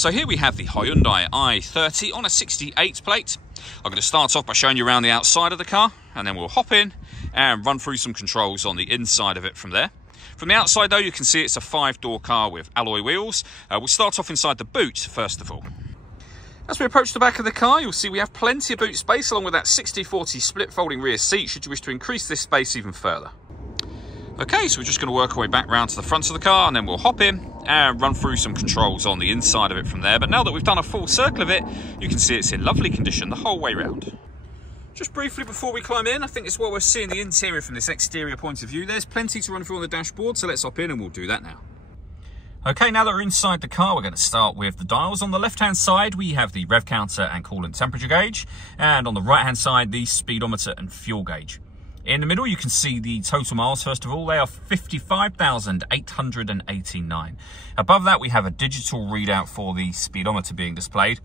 So here we have the Hyundai i30 on a 68 plate. I'm going to start off by showing you around the outside of the car, and then we'll hop in and run through some controls on the inside of it from there. From the outside though, you can see it's a 5-door car with alloy wheels. We'll start off inside the boot first of all. As we approach the back of the car, you'll see we have plenty of boot space along with that 60-40 split folding rear seat should you wish to increase this space even further. Okay, so we're just going to work our way back round to the front of the car, and then we'll hop in and run through some controls on the inside of it from there. But now that we've done a full circle of it, you can see it's in lovely condition the whole way round. Just briefly before we climb in, I think it's well worth seeing the interior from this exterior point of view. There's plenty to run through on the dashboard, so let's hop in and we'll do that now. Okay, now that we're inside the car, we're going to start with the dials. On the left-hand side, we have the rev counter and coolant temperature gauge. And on the right-hand side, the speedometer and fuel gauge. In the middle, you can see the total miles. First of all, they are 55,889. Above that, we have a digital readout for the speedometer being displayed.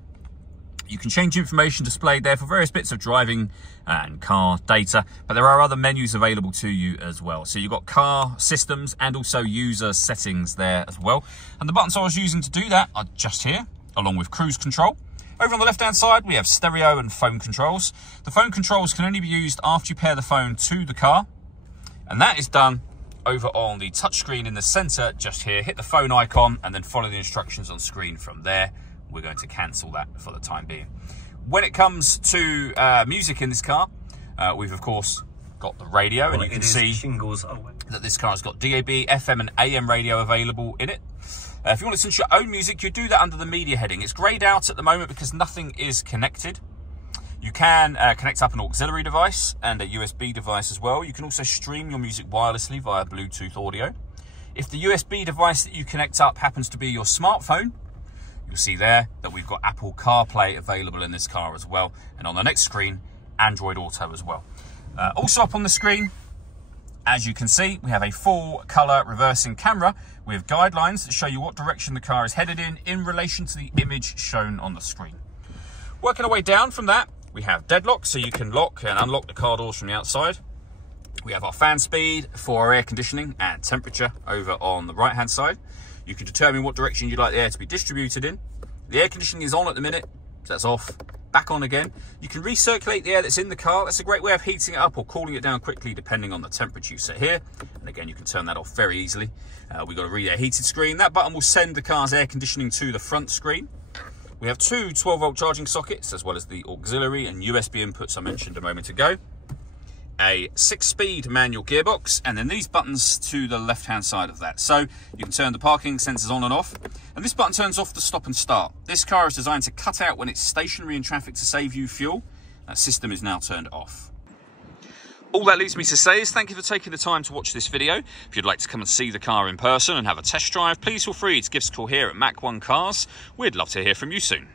You can change information displayed there for various bits of driving and car data, but there are other menus available to you as well. So you've got car systems and also user settings there as well. And the buttons I was using to do that are just here, along with cruise control. Over on the left-hand side, we have stereo and phone controls. The phone controls can only be used after you pair the phone to the car. And that is done over on the touchscreen in the center just here. Hit the phone icon and then follow the instructions on screen from there. We're going to cancel that for the time being. When it comes to music in this car, we've of course got the radio, and you can see that this car has got DAB, FM and AM radio available in it. If you want to listen to your own music, you do that under the media heading. It's greyed out at the moment because nothing is connected. You can connect up an auxiliary device and a USB device as well. You can also stream your music wirelessly via Bluetooth audio. If the USB device that you connect up happens to be your smartphone, you'll see there that we've got Apple CarPlay available in this car as well. And on the next screen, Android Auto as well. Also up on the screen, as you can see, we have a full colour reversing camera with guidelines that show you what direction the car is headed in relation to the image shown on the screen. Working our way down from that, we have deadlock, so you can lock and unlock the car doors from the outside. We have our fan speed for our air conditioning and temperature over on the right hand side. You can determine what direction you'd like the air to be distributed in. The air conditioning is on at the minute, so that's off. Back on again. You can recirculate the air that's in the car. That's a great way of heating it up or cooling it down quickly depending on the temperature you set here. And again, you can turn that off very easily. We've got a read air heated screen. That button will send the car's air conditioning to the front screen. We have two 12-volt charging sockets as well as the auxiliary and USB inputs I mentioned a moment ago. A 6-speed manual gearbox, and then these buttons to the left-hand side of that. So you can turn the parking sensors on and off, and this button turns off the stop and start. This car is designed to cut out when it's stationary in traffic to save you fuel. That system is now turned off. All that leaves me to say is thank you for taking the time to watch this video. If you'd like to come and see the car in person and have a test drive, please feel free to give us a call here at Mach 1 Cars. We'd love to hear from you soon.